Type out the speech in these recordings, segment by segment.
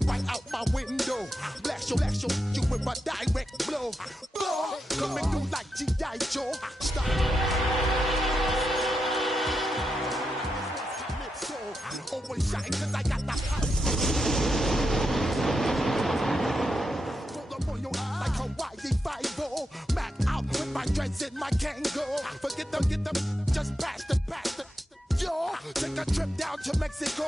right out my window. Blast you with a direct blow. Blow, coming through like G.I. Joe. Stop. Always shine cause I got the hot. Roll up on your eye like Hawaii 5-0. Back out with my dreads and my Kango. Forget them, get them, just pass the. Yo, take a trip down to Mexico.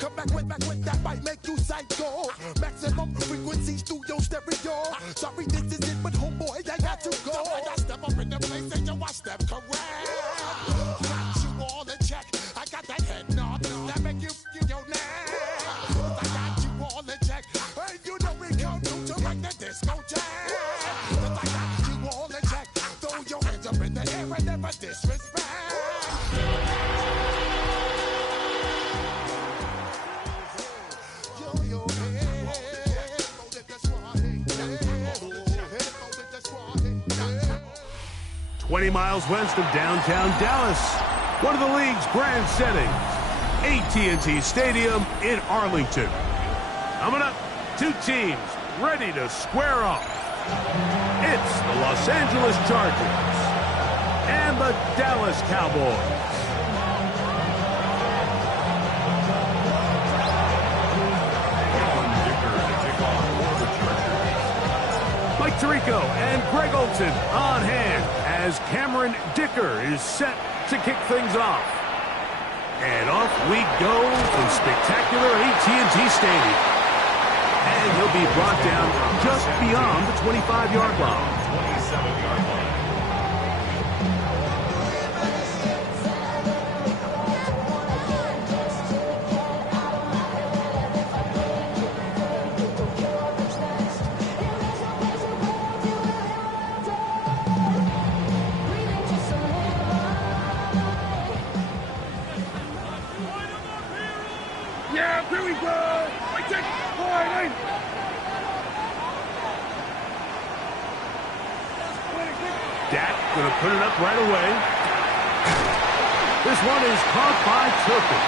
Come back with that might make you psycho. Maximum frequencies through your stereo. Sorry, this is it, but homeboy, I got to go. So I got step up in the place and you watch step correct. Got you all in check. I got that head nod that make you feel your neck. I got you all in check. Hey, you know we come through to make the disco jack. I got you all in check. Throw your hands up in the air and never disrespect. "20 miles west of downtown Dallas, one of the league's grand settings, AT&T Stadium in Arlington. Coming up, two teams ready to square off. It's the Los Angeles Chargers and the Dallas Cowboys. Mike Tirico and Greg Olson on hand as Cameron Dicker is set to kick things off. And off we go from spectacular AT&T Stadium. And he'll be brought down just beyond the 25-yard line. 27-yard line. Going to put it up right away. This one is caught by Turpin.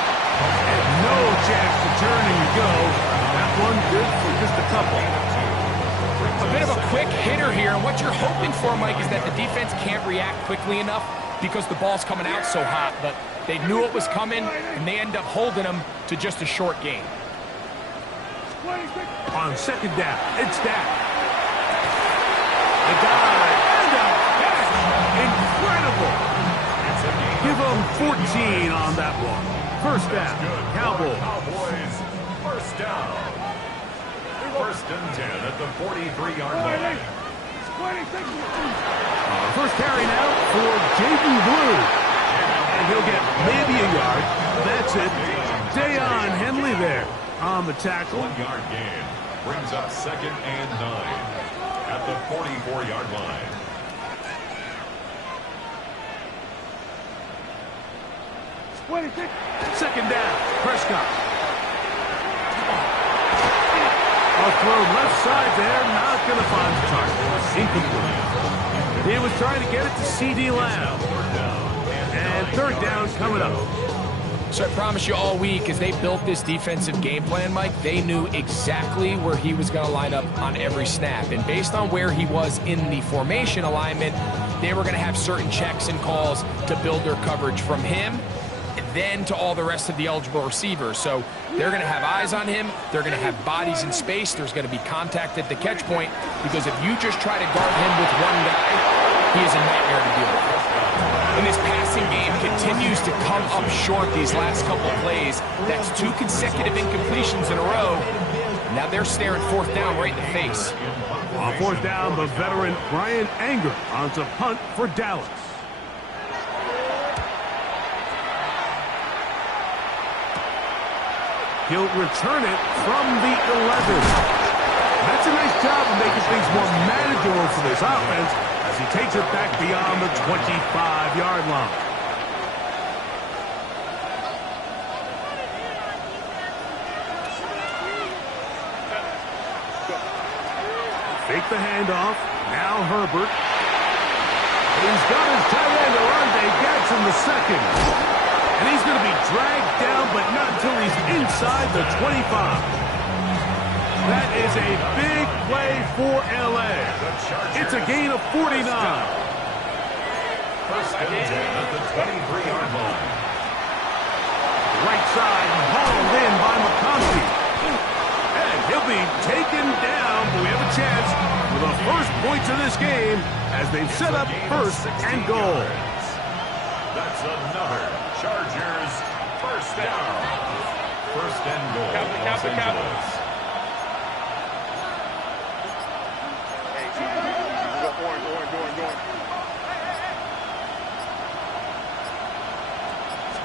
And no chance to turn and go. That one good for just a couple. A bit of a quick hitter here, and what you're hoping for, Mike, is that the defense can't react quickly enough because the ball's coming out so hot. But they knew it was coming, and they end up holding them to just a short gain. On second down, it's Dak. The guy. Incredible! Give them 14 on that one. First down, Cowboys. First down. First and 10 at the 43-yard line. First carry now for Jaden Blue. And he'll get maybe a yard. That's it. Dayon Henley there on the tackle. 1-yard gain brings up second and 9 at the 44-yard line. Second down, Prescott. A throw left side there, not going to find the target. Incomplete. He was trying to get it to C.D. Lamb. And third down coming up. So I promise you all week, as they built this defensive game plan, Mike, they knew exactly where he was going to line up on every snap. And based on where he was in the formation alignment, they were going to have certain checks and calls to build their coverage from him then to all the rest of the eligible receivers. So they're going to have eyes on him. They're going to have bodies in space. There's going to be contact at the catch point, because if you just try to guard him with one guy, he is a nightmare to deal with. And this passing game continues to come up short these last couple plays. That's 2 consecutive incompletions in a row. Now they're staring fourth down right in the face. On fourth down, the veteran Brian Anger on to punt for Dallas. He'll return it from the 11. That's a nice job of making things more manageable for this offense as he takes it back beyond the 25-yard line. Fake the handoff. Now Herbert. He's got his tight end, Orlando Gadsden the second. And he's going to be dragged down, but not until he's inside the 25. That is a big play for L.A. It's a gain of 49. First and 10 at the 23-yard line. Right side, hauled in by McConkey. And he'll be taken down, but we have a chance for the first points of this game as they've set up first and goal. That's another Chargers first down. First and goal, Los Angeles.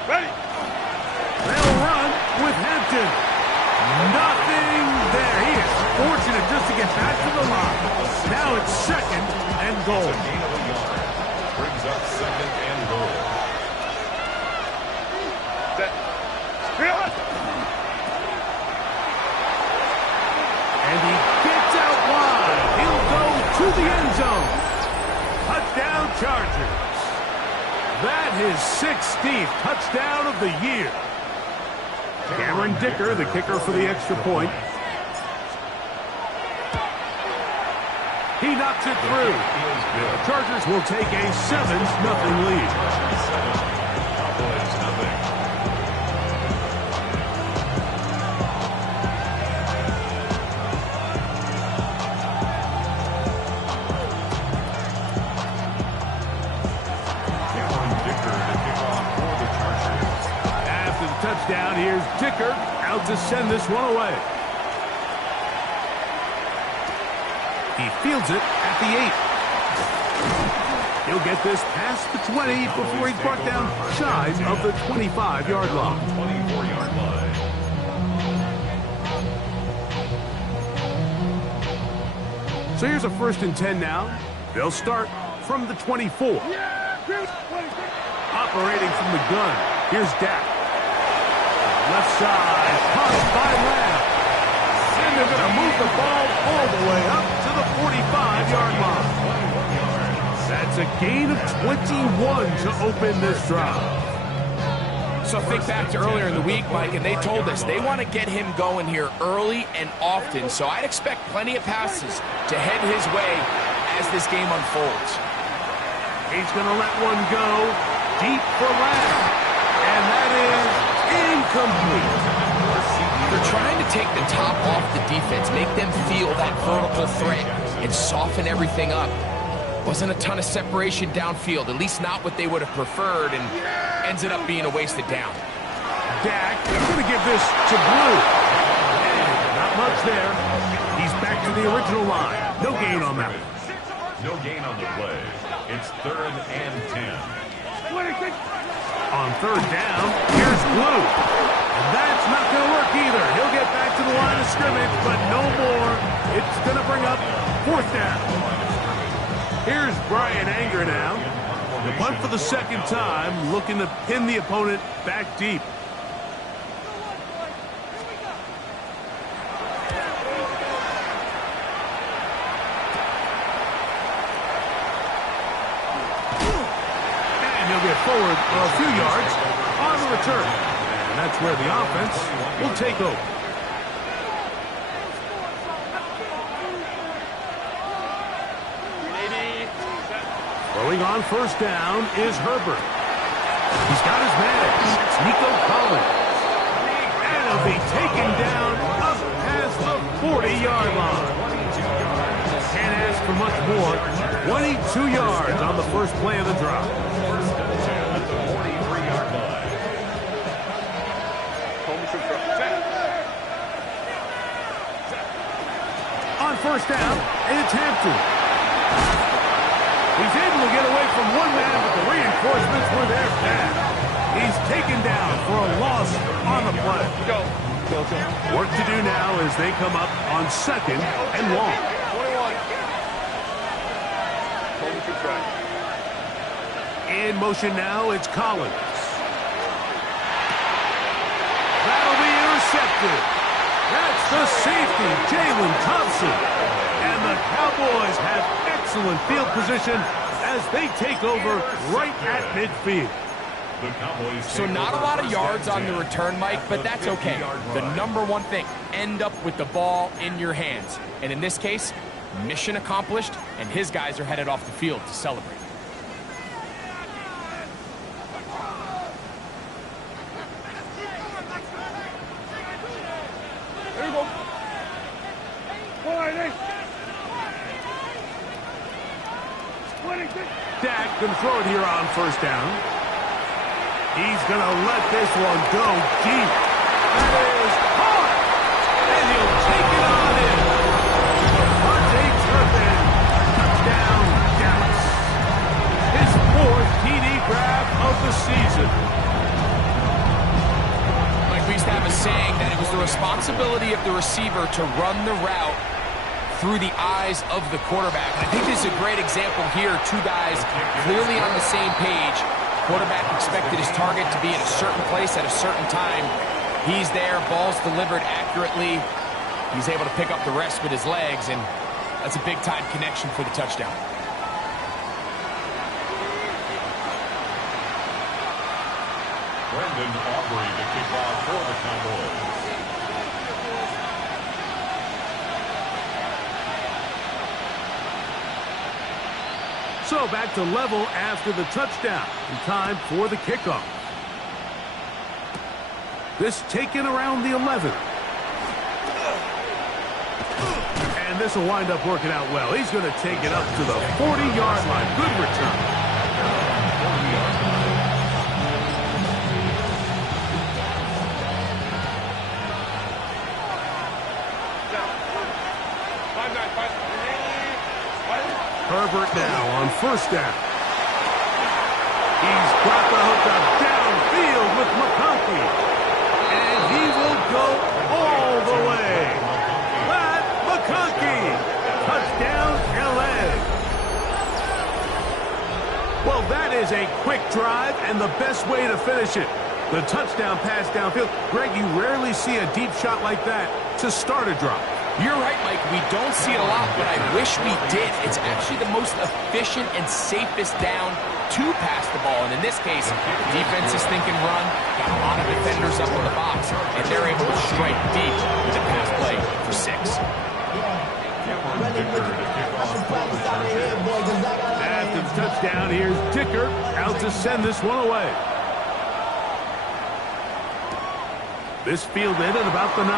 Ready. They'll run with Hampton. Nothing there. He is fortunate just to get back to the line. Now it's second and goal. A gain of a yard. Brings up second and goal. And he gets out wide. He'll go to the end zone. Touchdown Chargers. That is 16th touchdown of the year. Cameron Dicker, the kicker for the extra point. He knocks it through. The Chargers will take a 7-0 lead. Cowboys nothing. Touchdown. Here's Dicker out to send this one away. He fields it at the 8. He'll get this past the 20 before he's brought down shy of the 25-yard line. 24-yard line. So here's a first and 10 now. They'll start from the 24. Operating from the gun. Here's Dak. Left side, caught by Lamb. And they're going to move the ball all the way up to the 45-yard line. That's a gain of 21 to open this drive. So think back to earlier in the week, Mike, and they told us they want to get him going here early and often. So I'd expect plenty of passes to head his way as this game unfolds. He's going to let one go deep for Lamb. And that is incomplete. They're trying to take the top off the defense, make them feel that vertical threat, and soften everything up. Wasn't a ton of separation downfield, at least not what they would have preferred, and ends up being a wasted down. Dak is going to give this to Blue. And not much there. He's back to the original line. No gain on that one. No gain on the play. It's 3rd and 10. On 3rd down, here's Blue. And that's not going to work either. He'll get back to the line of scrimmage, but no more. It's going to bring up 4th down. Here's Brian Anger now. The punt for the second time, looking to pin the opponent back deep. And he'll get forward a few yards on the return. And that's where the offense will take over. Throwing on 1st down is Herbert. He's got his man. It's Nico Collins. And he'll be taken down up past the 40-yard line. Can't ask for much more. 22 yards on the first play of the drive. 1st and 10 at the 43-yard line. On 1st down, it's Hampton. He's able to get away from one man, but the reinforcements were there fast. He's taken down for a loss on the play. Work to do now as they come up on 2nd and long. In motion now, it's Collins. That'll be intercepted. That's the safety, Jalen Thompson. And the Cowboys have excellent field position as they take over right at midfield. The Cowboys So not a lot of yards on the return, Mike, but that's okay. The number one thing, end up with the ball in your hands. And in this case, mission accomplished, and his guys are headed off the field to celebrate. There you go. Dak can throw it here on first down. He's going to let this one go deep. That is hard. And he'll take it on in. Devontae Turpin. Touchdown, Dallas. His 4th TD grab of the season. Like we used to have a saying that it was the responsibility of the receiver to run the route through the eyes of the quarterback. I think this is a great example here. Two guys clearly on the same page. Quarterback expected his target to be at a certain place at a certain time. He's there, ball's delivered accurately. He's able to pick up the rest with his legs, and that's a big-time connection for the touchdown. Brendan Aubrey to kick off for the Cowboys. So back to level after the touchdown. And time for the kickoff. This taken around the 11. And this will wind up working out well. He's going to take it up to the 40-yard line. Good return. Herbert now on first down. He's got the hook up downfield with McConkey. And he will go all the way. Matt McConkey. Touchdown, LA. Well, that is a quick drive and the best way to finish it. The touchdown pass downfield. Greg, you rarely see a deep shot like that to start a drive. You're right, Mike. We don't see it a lot, but I wish we did. It's actually the most efficient and safest down to pass the ball. And in this case, the defense is thinking run, got a lot of defenders up on the box, and they're able to strike deep with a pass play for 6. After the touchdown, here's Dicker out to send this one away. This field in at about the 9.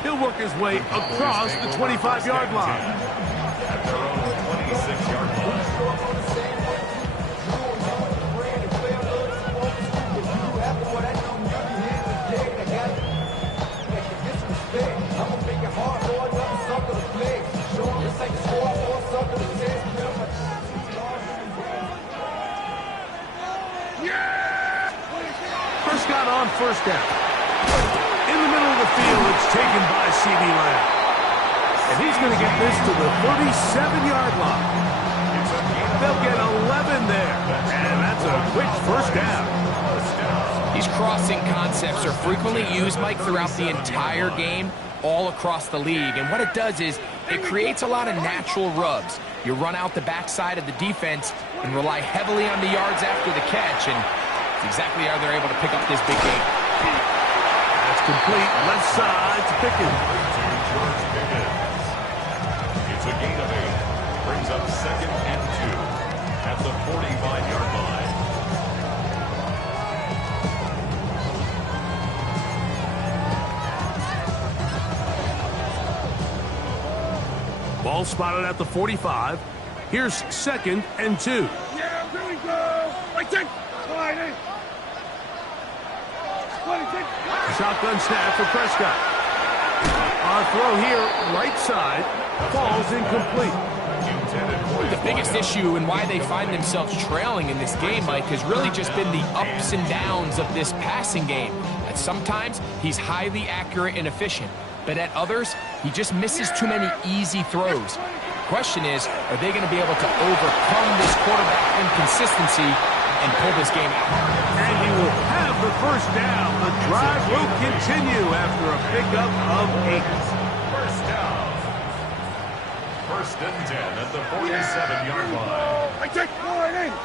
He'll work his way across the 25-yard line. At their own 26-yard line. Prescott on first down. In the middle of the field, it's taken by C.D. Lamb. And he's going to get this to the 37-yard line. They'll get 11 there. And that's a quick first down. These crossing concepts are frequently used, Mike, throughout the entire game, all across the league. And what it does is it creates a lot of natural rubs. You run out the backside of the defense and rely heavily on the yards after the catch. And it's exactly how they're able to pick up this big game. Complete left side to Pickens. It's a gain of 8. Brings up 2nd and 2 at the 45-yard line. Ball spotted at the 45. Here's 2nd and 2. Yeah, here we go. Right there. Shotgun snap for Prescott. On throw here, right side, falls incomplete. The biggest issue and why they find themselves trailing in this game, Mike, has really just been the ups and downs of this passing game. At sometimes, he's highly accurate and efficient, but at others, he just misses too many easy throws. The question is, are they going to be able to overcome this quarterback inconsistency and pull this game out? And he will have the first down. The drive will continue after a pickup of 8. First down. 1st and 10 at the 47-yard line. I take 4 and 8.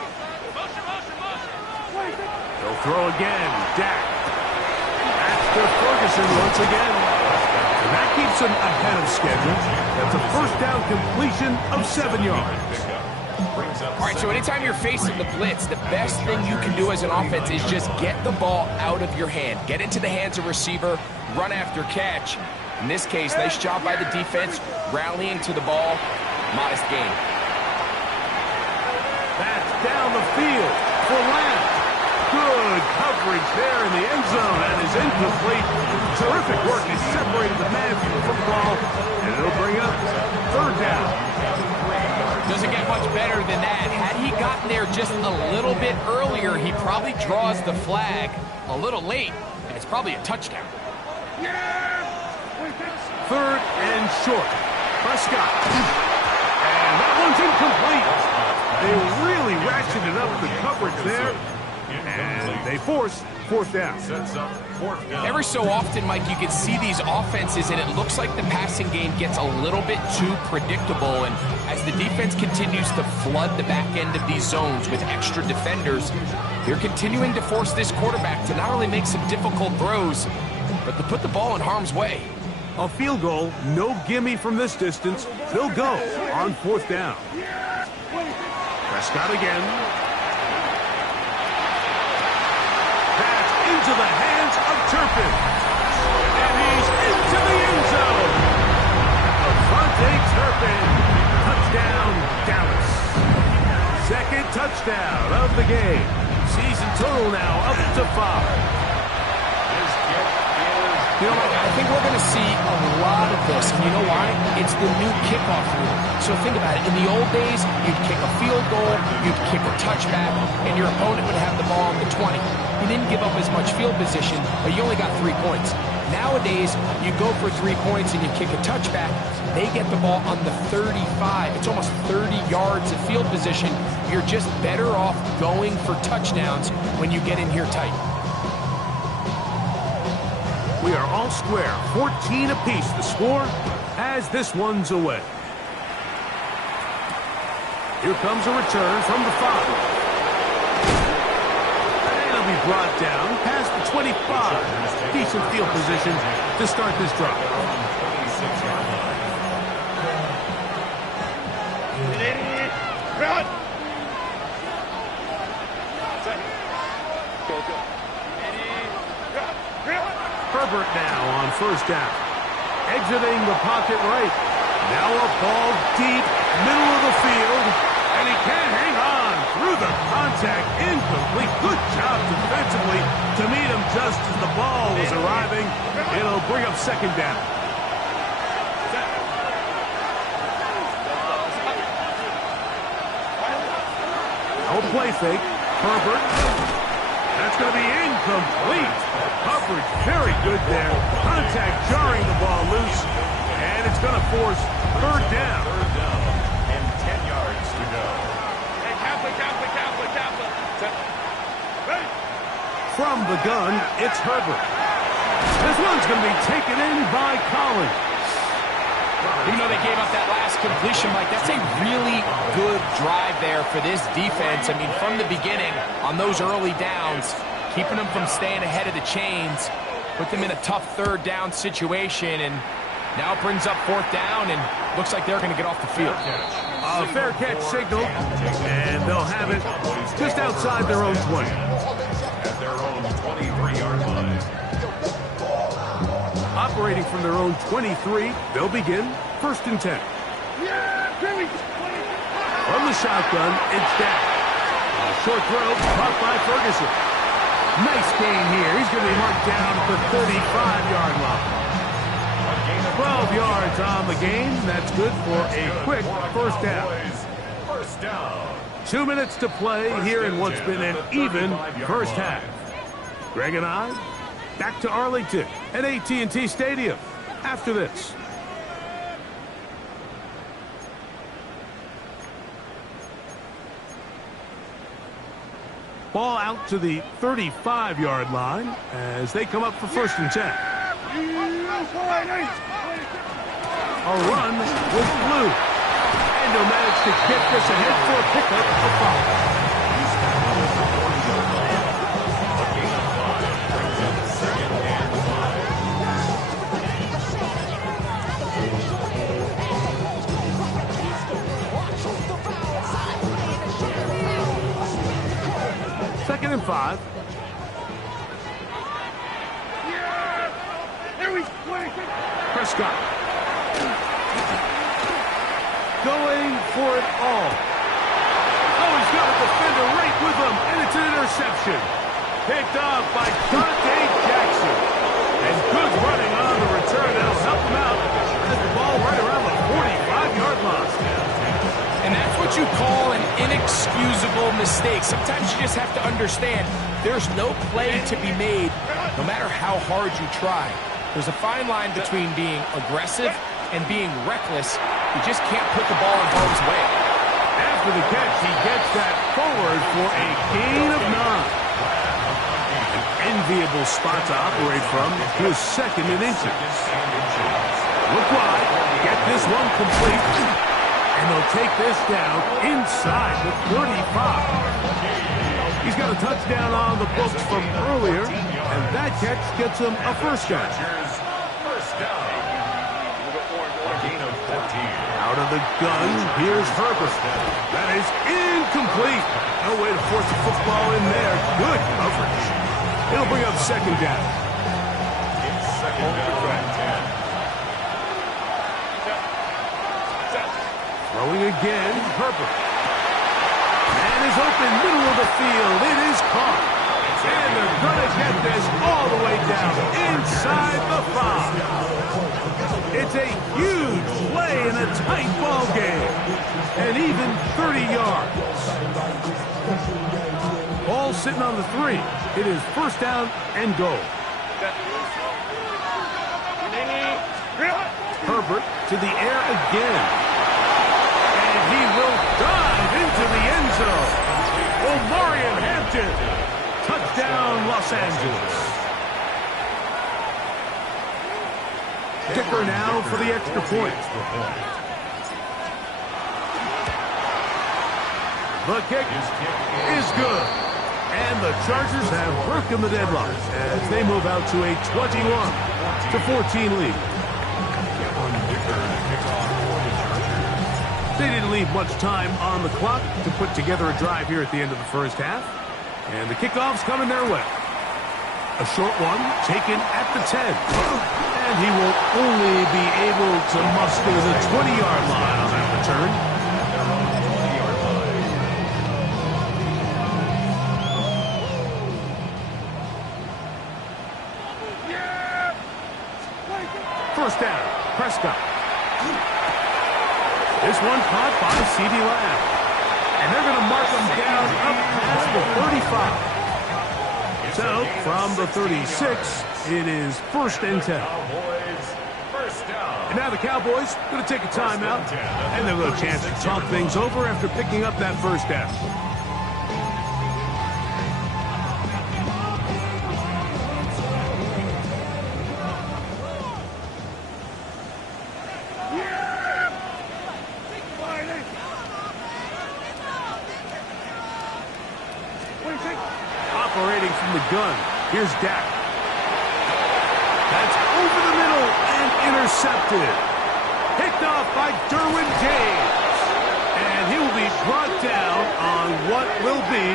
He'll throw again. Dak. That's to Ferguson once again. And that keeps him ahead of schedule. That's a first down completion of 7 yards. All right, so anytime you're facing the blitz, the best thing you can do as an offense is just get the ball out of your hand. Get into the hands of receiver, run after catch. In this case, nice job by the defense, rallying to the ball. Modest gain. That's down the field for Lamb. Good coverage there in the end zone, and is incomplete. Terrific work. He separated the man from the football, and it'll bring up third down. Doesn't get much better than that. Had he gotten there just a little bit earlier, he probably draws the flag a little late, and it's probably a touchdown. Third and short. Prescott. And that one's incomplete. They really ratcheted up the coverage there, and they force fourth down. Every so often, Mike, you can see these offenses, and it looks like the passing game gets a little bit too predictable. And as the defense continues to flood the back end of these zones with extra defenders, they're continuing to force this quarterback to not only make some difficult throws, but to put the ball in harm's way. A field goal, no gimme from this distance. They'll go on fourth down. Prescott again. That's into the hands of Turpin. And he's into the end zone. Avante Turpin. Touchdown, Dallas. Second touchdown of the game. Season total now up to 5. You know, I think we're going to see a lot of this, and you know why? It's the new kickoff rule. So think about it. In the old days, you'd kick a field goal, you'd kick a touchback, and your opponent would have the ball on the 20. You didn't give up as much field position, but you only got 3 points. Nowadays, you go for 3 points and you kick a touchback, they get the ball on the 35. It's almost 30 yards of field position. You're just better off going for touchdowns when you get in here tight. We are all square, 14 apiece the score as this one's away. Here comes a return from the 5. And it'll be brought down past the 25. Decent field position to start this drive. Herbert now on first down. Exiting the pocket right. Now a ball deep, middle of the field. And he can't hang on through the contact. Incomplete. Good job defensively to meet him just as the ball was arriving. It'll bring up second down. No play fake. Herbert. That's going to be incomplete. Coverage very good there. Contact jarring the ball loose. And it's going to force third down. And 10 yards to go. From the gun, it's Herbert. This one's going to be taken in by Collins. Even though they gave up that last completion, Mike, that's a really good drive there for this defense. I mean, from the beginning, on those early downs, keeping them from staying ahead of the chains, put them in a tough third down situation, and now it brings up fourth down, and looks like they're going to get off the field. A fair catch signal, and they'll have it just outside their own 20. At their own 23-yard line. Operating from their own 23, they'll begin first and 10. From the shotgun, it's Dak. A short throw caught by Ferguson. Nice gain here. He's going to be marked down at the 35-yard line. 12 yards on the game. That's good for a quick first down. First down. 2 minutes to play here in what's been an even first half. Greg and I, back to Arlington at AT&T Stadium after this. Ball out to the 35-yard line as they come up for first and 10. A run with Blue. And they'll manage to get this ahead for a pickup of 5. Prescott. Going for it all. Oh, he's got a defender right with him, and it's an interception. Picked up by Dante Jackson. And good running on the return. That'll help him out. Has the ball right around the 45-yard line. And that's what you call an inexcusable mistake. Sometimes you just have to understand there's no play to be made, no matter how hard you try. There's a fine line between being aggressive and being reckless. You just can't put the ball in harm's way. After the catch, he gets that forward for a gain of 9. An enviable spot to operate from to his second and inches. Look wide, get this one complete, and they'll take this down inside the 35. He's got a touchdown on the books from earlier, and that catch gets him a first down. Out of the gun, here's Herbert. That is incomplete. No way to force the football in there. Good coverage. It'll bring up second down. Throwing again, Herbert. Man is open, middle of the field. It is caught. And they're going to get this all the way down inside the 5. It's a huge play in a tight ball game. And even 30 yards. Ball sitting on the 3. It is first down and goal. Herbert to the air again. And he will dive into the end zone. Omarion Hampton. Touchdown, Los Angeles. Kicker now for the extra point. The kick is good. And the Chargers have broken the deadlock as they move out to a 21-14 lead. They didn't leave much time on the clock to put together a drive here at the end of the first half. And the kickoff's coming their way. A short one taken at the 10. And he will only be able to muster the 20-yard line on that return. First down, Prescott. This one caught by CeeDee Lamb. And they're going to mark him down up past the 35. So, from the 36, it is first and 10. And now the Cowboys going to take a timeout. And they'll get a chance to talk things over after picking up that first down. Operating from the gun. Here's Dak. That's over the middle and intercepted. Picked off by Derwin James. And he will be brought down on what will be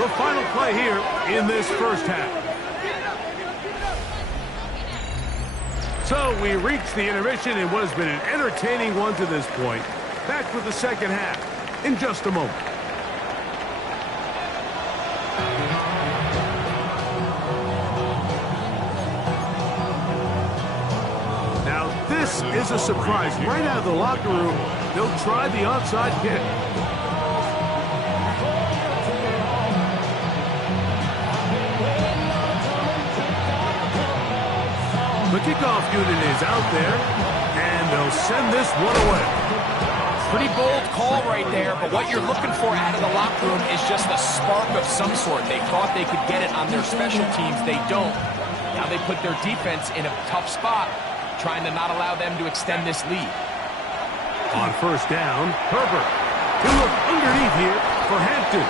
the final play here in this first half. So we reach the intermission in what has been an entertaining one to this point. Back with the second half in just a moment. This is a surprise. Right out of the locker room, they'll try the onside kick. The kickoff unit is out there, and they'll send this one away. Pretty bold call right there, but what you're looking for out of the locker room is just a spark of some sort. They thought they could get it on their special teams. They don't. Now they put their defense in a tough spot, trying to not allow them to extend this lead. On first down, Herbert. He'll look underneath here for Hampton.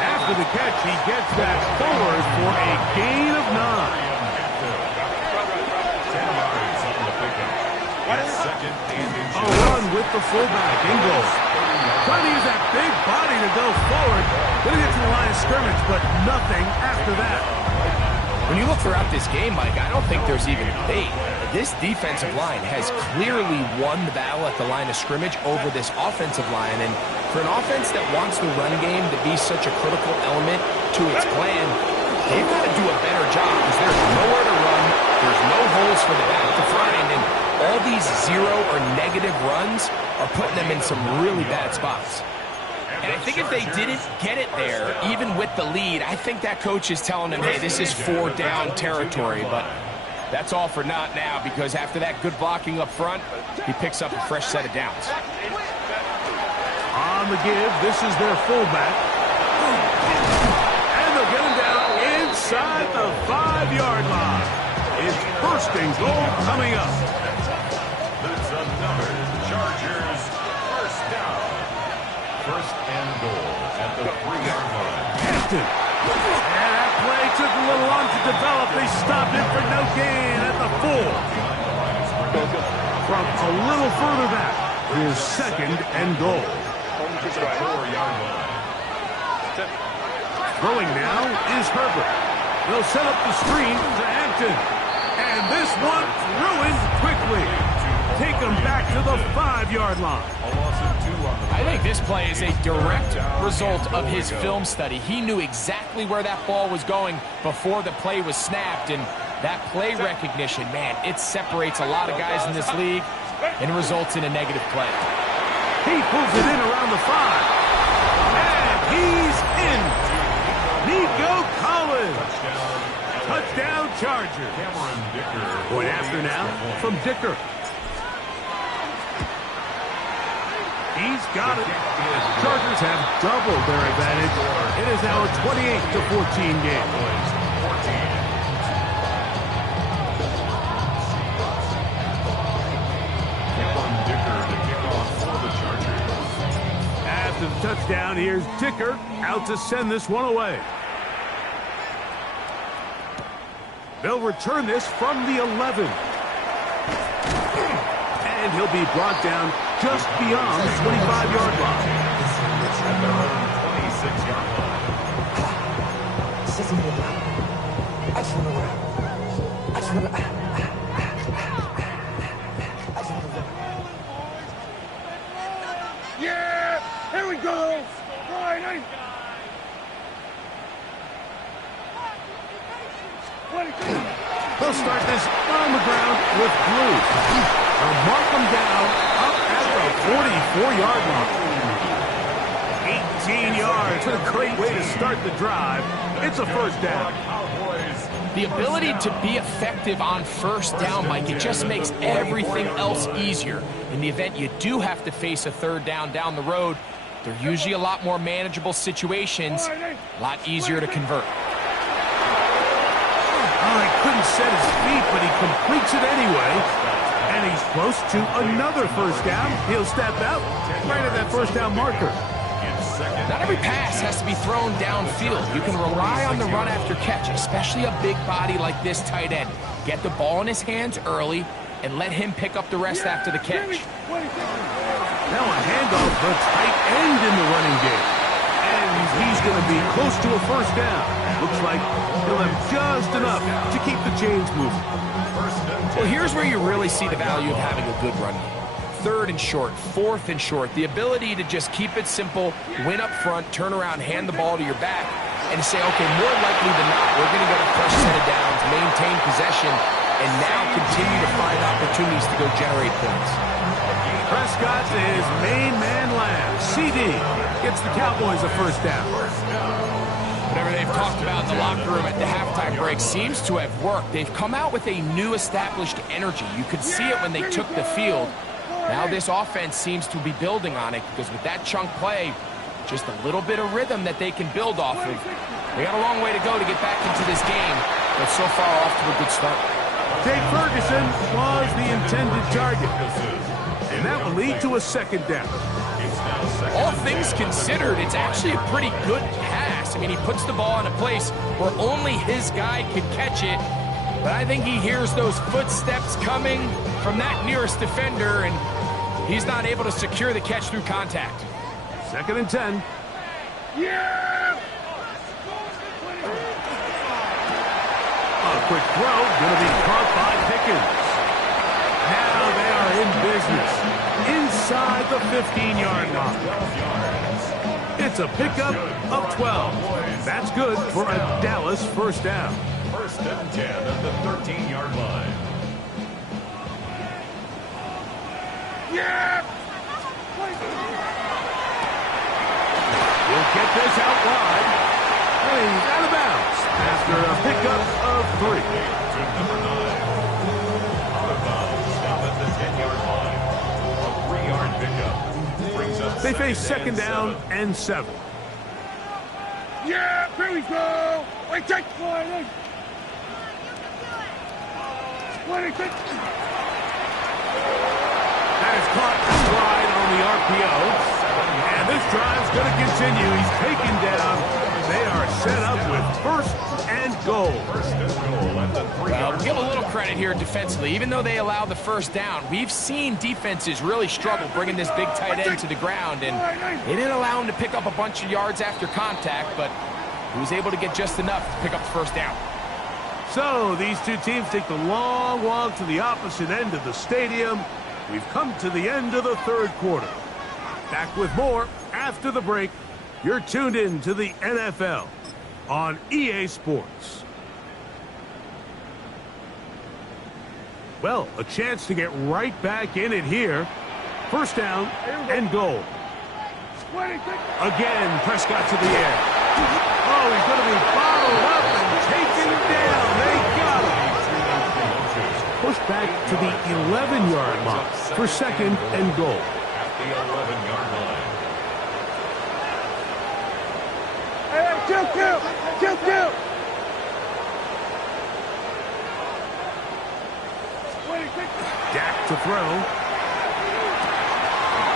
After the catch, he gets that forward for a gain of 9. A run with the fullback, Ingalls. Trying to use that big body to go forward. Gonna get to the line of scrimmage, but nothing after that. When you look throughout this game, Mike, I don't think there's even a debate. This defensive line has clearly won the battle at the line of scrimmage over this offensive line. And for an offense that wants the run game to be such a critical element to its plan, they've got to do a better job because there's nowhere to run. There's no holes for the back to find. And all these zero or negative runs are putting them in some really bad spots. And I think if they didn't get it there, even with the lead, I think that coach is telling them, hey, this is 4-down territory. But that's all for naught now, because after that good blocking up front, he picks up a fresh set of downs. On the give, this is their fullback. And they'll get him down inside the 5-yard line. It's first and goal coming up. That's another Chargers first down. First and goal at the 3-yard line. Hampton. And that play took a little long to develop. They stopped it for no gain at the 4. From a little further back, here's second and goal. To the 4-yard line. Throwing now is Herbert. They'll set up the screen to Hampton. And this one ruined quickly. Take him back to the 5-yard line. I think this play is a direct result of his film study. He knew exactly where that ball was going before the play was snapped, and that play recognition, man, it separates a lot of guys in this league and results in a negative play. He pulls it in around the 5. And he's in. Nico Collins. Touchdown Chargers. Point after now from Dicker. He's got it. Chargers have doubled their advantage. It is now a 28-14 game. After the touchdown, here's Dicker out to send this one away. They'll return this from the 11. And he'll be brought down just beyond the 25-yard line. At their own 26-yard Yeah, here we go. Right, They'll start this on the ground with Blue. They'll mark them down up at the 44-yard line. 18 yards. What a great way to start the drive. It's a first down. The ability to be effective on first down, Mike, it just makes everything else easier. In the event you do have to face a third down the road, they're usually a lot more manageable situations, a lot easier to convert. Oh, he couldn't set his feet, but he completes it anyway. And he's close to another first down. He'll step out right at that first down marker. Not every pass has to be thrown downfield. You can rely on the run after catch, especially a big body like this tight end. Get the ball in his hands early and let him pick up the rest after the catch. Now a handoff, the tight end in the running game. And he's going to be close to a first down. Looks like he'll have just enough to keep the chains moving. Well, here's where you really see the value of having a good run game. Third and short, fourth and short, the ability to just keep it simple, win up front, turn around, hand the ball to your back, and say, okay, more likely than not, we're going to get a fresh set of downs, maintain possession, and now continue to find opportunities to go generate points. Prescott to his main man last. CD gets the Cowboys a first down. Whatever they've talked about in the locker room at the halftime break seems to have worked. They've come out with a new established energy. You could see it when they took the field. Now this offense seems to be building on it because with that chunk play, just a little bit of rhythm that they can build off of. They got a long way to go to get back into this game, but so far off to a good start. Jake Ferguson was the intended target, and that will lead to a second down. All things considered, it's actually a pretty good pass. I mean, he puts the ball in a place where only his guy can catch it, but I think he hears those footsteps coming from that nearest defender, and he's not able to secure the catch through contact. Second and 10. Yeah! quick throw, going to be caught by Pickens. Now they are in business inside the 15-yard line. It's a pickup of 12. That's good for a Dallas first down. First and 10 at the 13-yard line. Yeah! We'll get this out wide. And he's out of bounds after a pickup of 3. To number 9. Out of bounds, down at the 10-yard line. A 3-yard pickup. Brings up They face second down and 7. Yeah, here we go. Wait, take 20. 26. That is caught stride on the RPO. And this drive's going to continue. He's taken down. They are set up with first and goal. First and goal at the 3-yard Well, line. give a little credit here defensively. Even though they allow the first down, we've seen defenses really struggle bringing this big tight end to the ground, and they didn't allow him to pick up a bunch of yards after contact, but he was able to get just enough to pick up the first down. So these two teams take the long walk to the opposite end of the stadium. We've come to the end of the third quarter. Back with more after the break. You're tuned in to the NFL on EA Sports. Well, a chance to get right back in it here. First down and goal. Again, Prescott to the air. Oh, he's going to be bottled up and taken down. They got him. Pushed back to the 11-yard line for second and goal. At the 11-yard line. Kill. Dak to throw.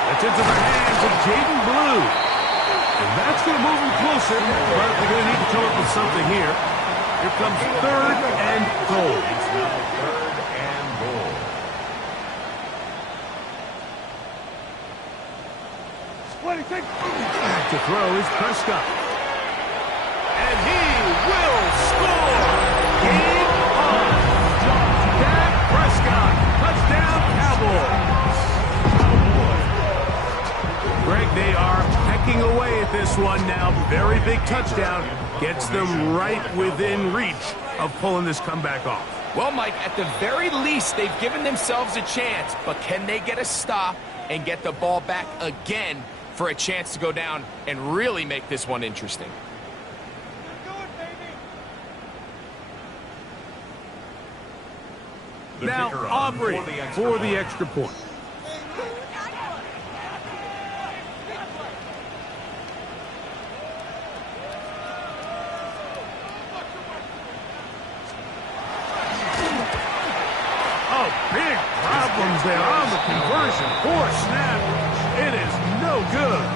That's into the hands of Jaden Blue. And that's going to move him closer, but they're going to need to come up with something here. Here comes third and goal. It's now third and goal. Back to throw is Prescott. And he will score. Game on. Dak Prescott. Touchdown, Cowboys. Greg, they are pecking away at this one now. Very big touchdown. Gets them right within reach of pulling this comeback off. Well, Mike, at the very least, they've given themselves a chance, but can they get a stop and get the ball back again for a chance to go down and really make this one interesting? The Now, kicker on Aubrey for the extra point. Oh, big problems there on the conversion. Poor snap. It is no good.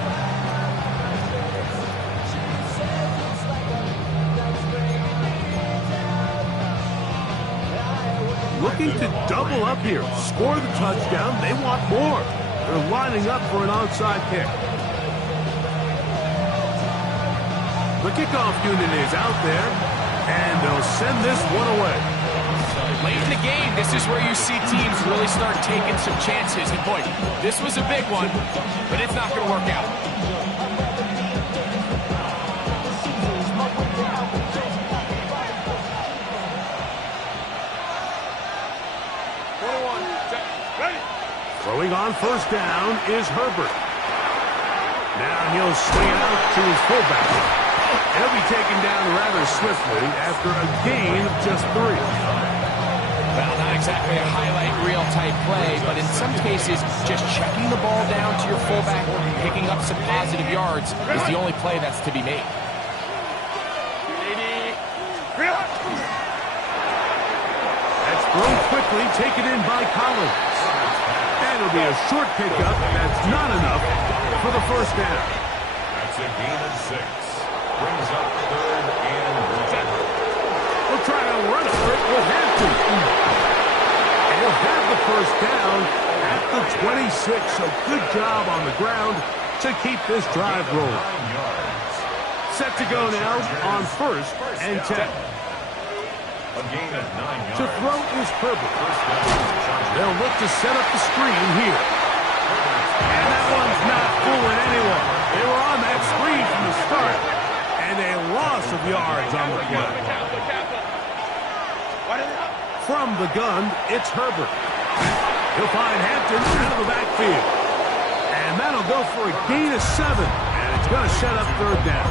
Looking to double up here. Score the touchdown. They want more. They're lining up for an onside kick. The kickoff unit is out there, and they'll send this one away. Late in the game, this is where you see teams really start taking some chances. And boy, this was a big one, but it's not going to work out. Throwing on first down is Herbert. Now he'll swing it out to his fullback. He'll be taken down rather swiftly after a gain of just 3. Well, not exactly a highlight reel type play, but in some cases, just checking the ball down to your fullback, picking up some positive yards is the only play that's to be made. That's thrown quickly, taken in by Collins. And it'll be a short pickup. That's not enough for the first down. That's a gain of 6. Brings up third and goal. We'll try to run for it. We'll have to. And he'll have the first down at the 26. So good job on the ground to keep this drive rolling. 9 yards. Set to go now on first and 10. A gain of 9 yards. To throw is Herbert. They'll look to set up the screen here. And that one's not fooling anyone. They were on that screen from the start. And a loss of yards on the play. From the gun, it's Herbert. He'll find Hampton out of the backfield. And that'll go for a gain of 7. And it's going to set up third down.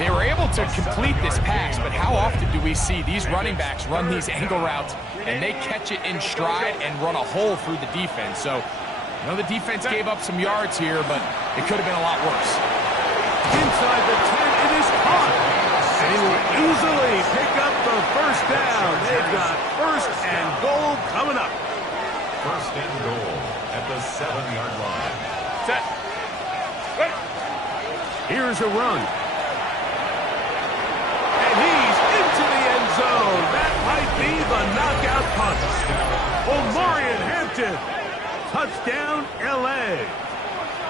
They were able to complete this pass, but how often do we see these running backs run these angle routes and they catch it in stride and run a hole through the defense? So, I know the defense gave up some yards here, but it could have been a lot worse. Inside the 10, it is caught. And he will easily pick up the first down. They've got first and goal coming up. First and goal at the 7-yard line. Set. Here's a run. And he's into the end zone. That might be the knockout punch. Omarion Hampton. Touchdown, L.A.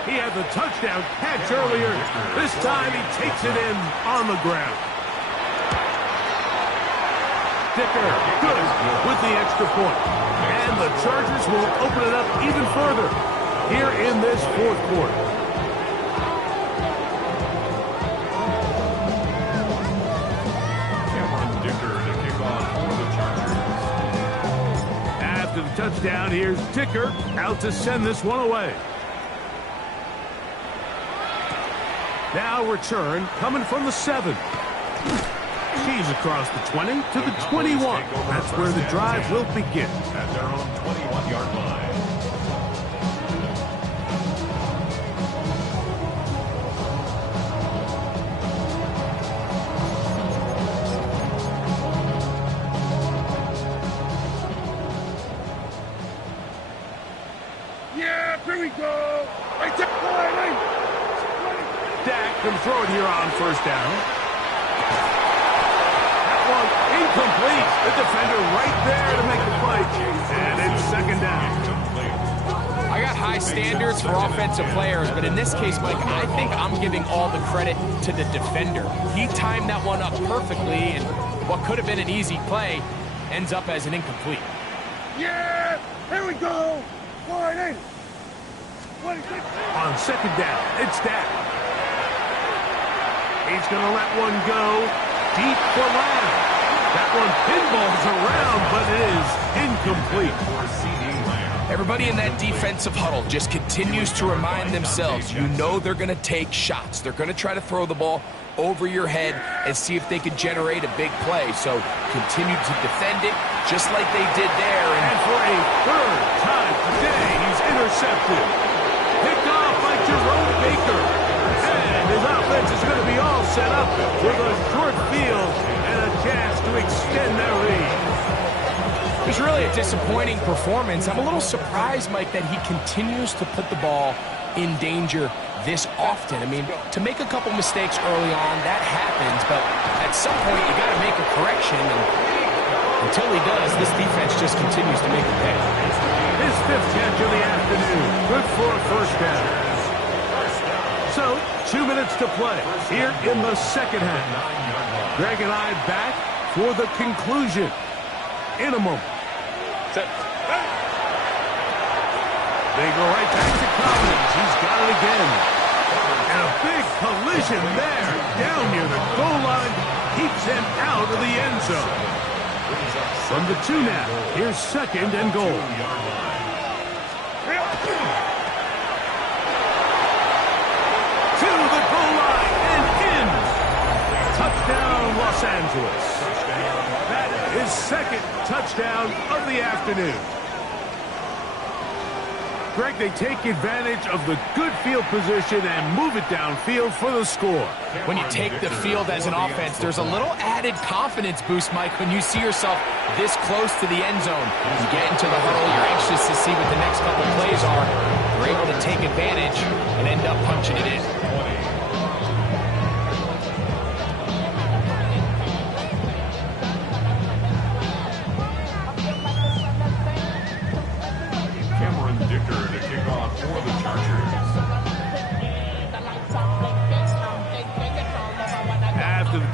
He had the touchdown catch earlier. This time he takes it in on the ground. Dicker, good with the extra point. And the Chargers will open it up even further here in this fourth quarter. Dicker to kick off for the Chargers. After the touchdown, here's Dicker out to send this one away. Now return coming from the 7. He's across the 20 to the 21. That's where the drive will begin. At their own 21-yard line. Yeah, here we go. Right there. Dak can throw it here on first down. That one incomplete. The defender right there to make the play. And it's second down. I got high standards for offensive players, but in this case, Mike, I think I'm giving all the credit to the defender. He timed that one up perfectly, and what could have been an easy play ends up as an incomplete. Yeah, here we go. Wide eight. On second down, it's Dak. He's going to let one go deep for Lamb. That one pinballs around, but it is incomplete. Everybody in that defensive huddle just continues to remind themselves, you know they're going to take shots. They're going to try to throw the ball over your head and see if they can generate a big play. So continue to defend it just like they did there. And for a third time today, he's intercepted. Picked off by Jerome Baker. And his offense is going to be all set up with a short field and a chance to extend their lead. It was really a disappointing performance. I'm a little surprised, Mike, that he continues to put the ball in danger this often. I mean, to make a couple mistakes early on, that happens, but at some point you got to make a correction, and until he does, this defense just continues to make a pay. His fifth catch of the afternoon. Good for a first down. So, 2 minutes to play here in the second half. Greg and I back for the conclusion in a moment. Set. They go right back to Collins. He's got it again. And a big collision there down near the goal line. Keeps him out of the end zone. From the 2 now, here's second and goal. To the goal line and in. Touchdown, Los Angeles. That is second touchdown of the afternoon. Greg, they take advantage of the good field position and move it downfield for the score. When you take the field as an offense, there's a little added confidence boost, Mike, when you see yourself this close to the end zone. You get into the huddle, you're anxious to see what the next couple plays are. You're able to take advantage and end up punching it in.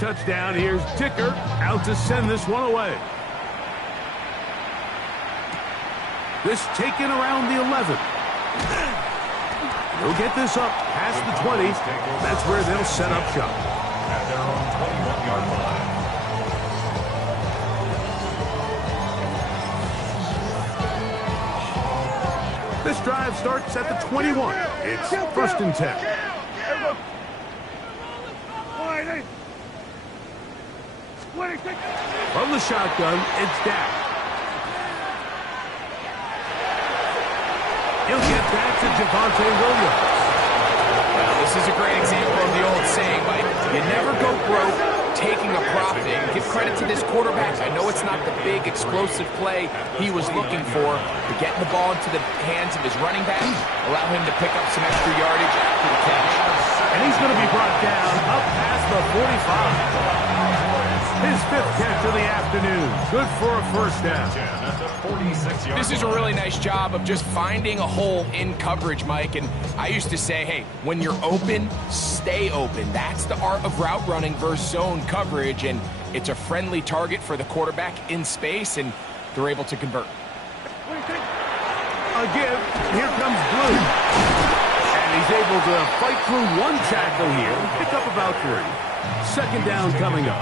touchdown. Here's Dicker out to send this one away. This taken around the 11. He'll get this up past the 20. That's where they'll set up shop. At their own 21-yard line. This drive starts at the 21. It's 1st and 10. From the shotgun, it's Dak. He'll get back to Javonte Williams. Well, this is a great example of the old saying, Mike. You never go broke taking a profit. Give credit to this quarterback. I know it's not the big, explosive play he was looking for, but getting the ball into the hands of his running back, allow him to pick up some extra yardage after the catch. And he's going to be brought down up past the 45. His 5th catch of the afternoon. Good for a first down. This is a really nice job of just finding a hole in coverage, Mike. And I used to say, hey, when you're open, stay open. That's the art of route running versus zone coverage. And it's a friendly target for the quarterback in space, and they're able to convert. A give. Here comes Blue. And he's able to fight through one tackle here. Pick up about 3. 2nd down coming up.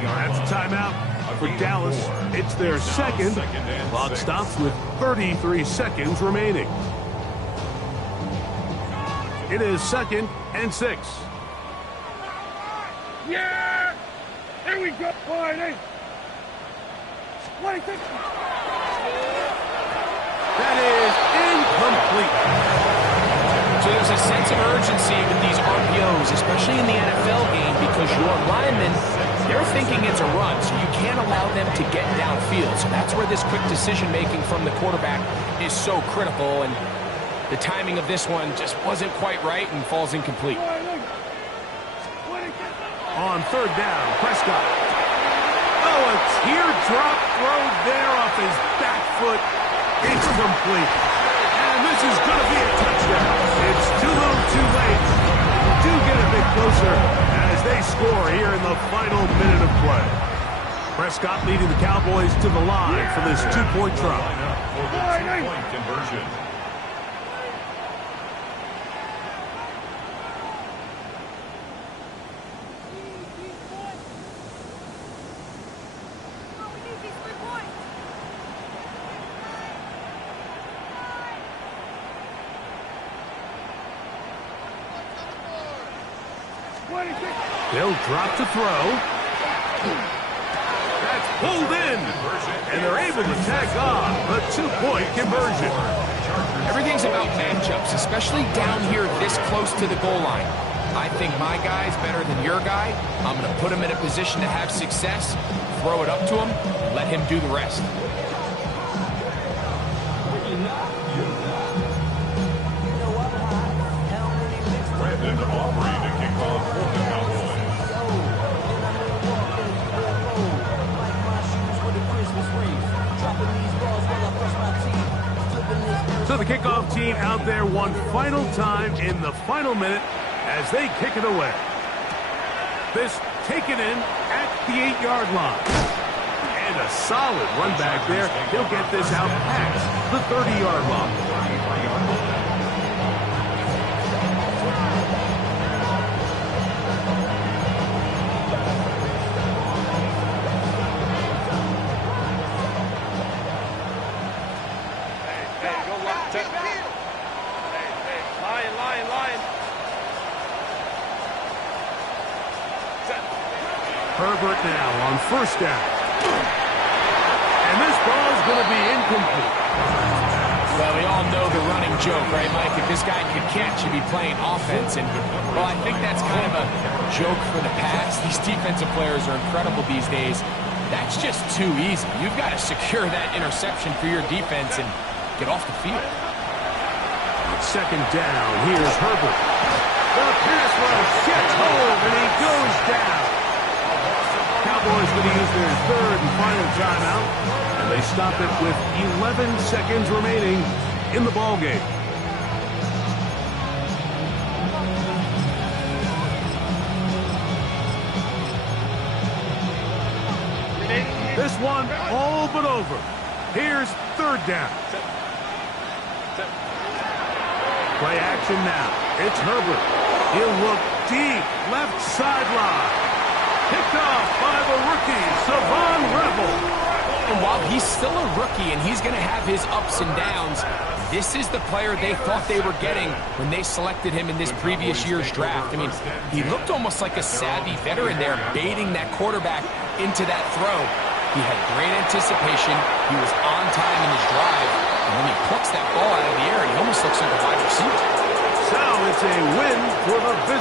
That's a timeout for Dallas. It's their 2nd. Clock stops with 33 seconds remaining. It is 2nd and 6. Yeah! Here we go, Friday. What do you think? That is incomplete. So there's a sense of urgency with these RPOs, especially in the NFL game, because your linemen, they're thinking it's a run, so you can't allow them to get downfield. So that's where this quick decision-making from the quarterback is so critical, and the timing of this one just wasn't quite right and falls incomplete. On 3rd down, Prescott. Oh, a teardrop throw there off his back foot. It's complete. And this is going to be a touchdown. It's too little too late. Do get a bit closer as they score here in the final minute of play. Prescott leading the Cowboys to the line for this 2-point try. For the 2-point conversion. They'll drop to throw. That's pulled in. And they're able to tag on the 2-point conversion. Everything's about matchups, especially down here this close to the goal line. I think my guy's better than your guy. I'm going to put him in a position to have success, throw it up to him, and let him do the rest. Brandon Aubrey to kick off for the Cowboys. So the kickoff team out there one final time in the final minute as they kick it away. This taken in at the 8-yard line. And a solid run back there. He'll get this out past the 30-yard line. Herbert now on 1st down. And this ball is going to be incomplete. Well, we all know the running joke, right, Mike? If this guy could catch, he'd be playing offense. And, well, I think that's kind of a joke for the past. These defensive players are incredible these days. That's just too easy. You've got to secure that interception for your defense and get off the field. 2nd down. Here's Herbert. The pass rush gets hold, and he goes down. Cowboys going to use their 3rd and final timeout, and they stop it with 11 seconds remaining in the ballgame. This one all but over. Here's third down. Play action now. It's Herbert. He'll look deep. Left sideline. Picked off by the rookie, Savon Rebel. And while he's still a rookie and he's going to have his ups and downs, this is the player they thought they were getting when they selected him in this previous year's draft. I mean, he looked almost like a savvy veteran there, baiting that quarterback into that throw. He had great anticipation. He was on time in his drive. And then he plucks that ball out of the air, and he almost looks like a wide receiver. So it's a win for the visitors.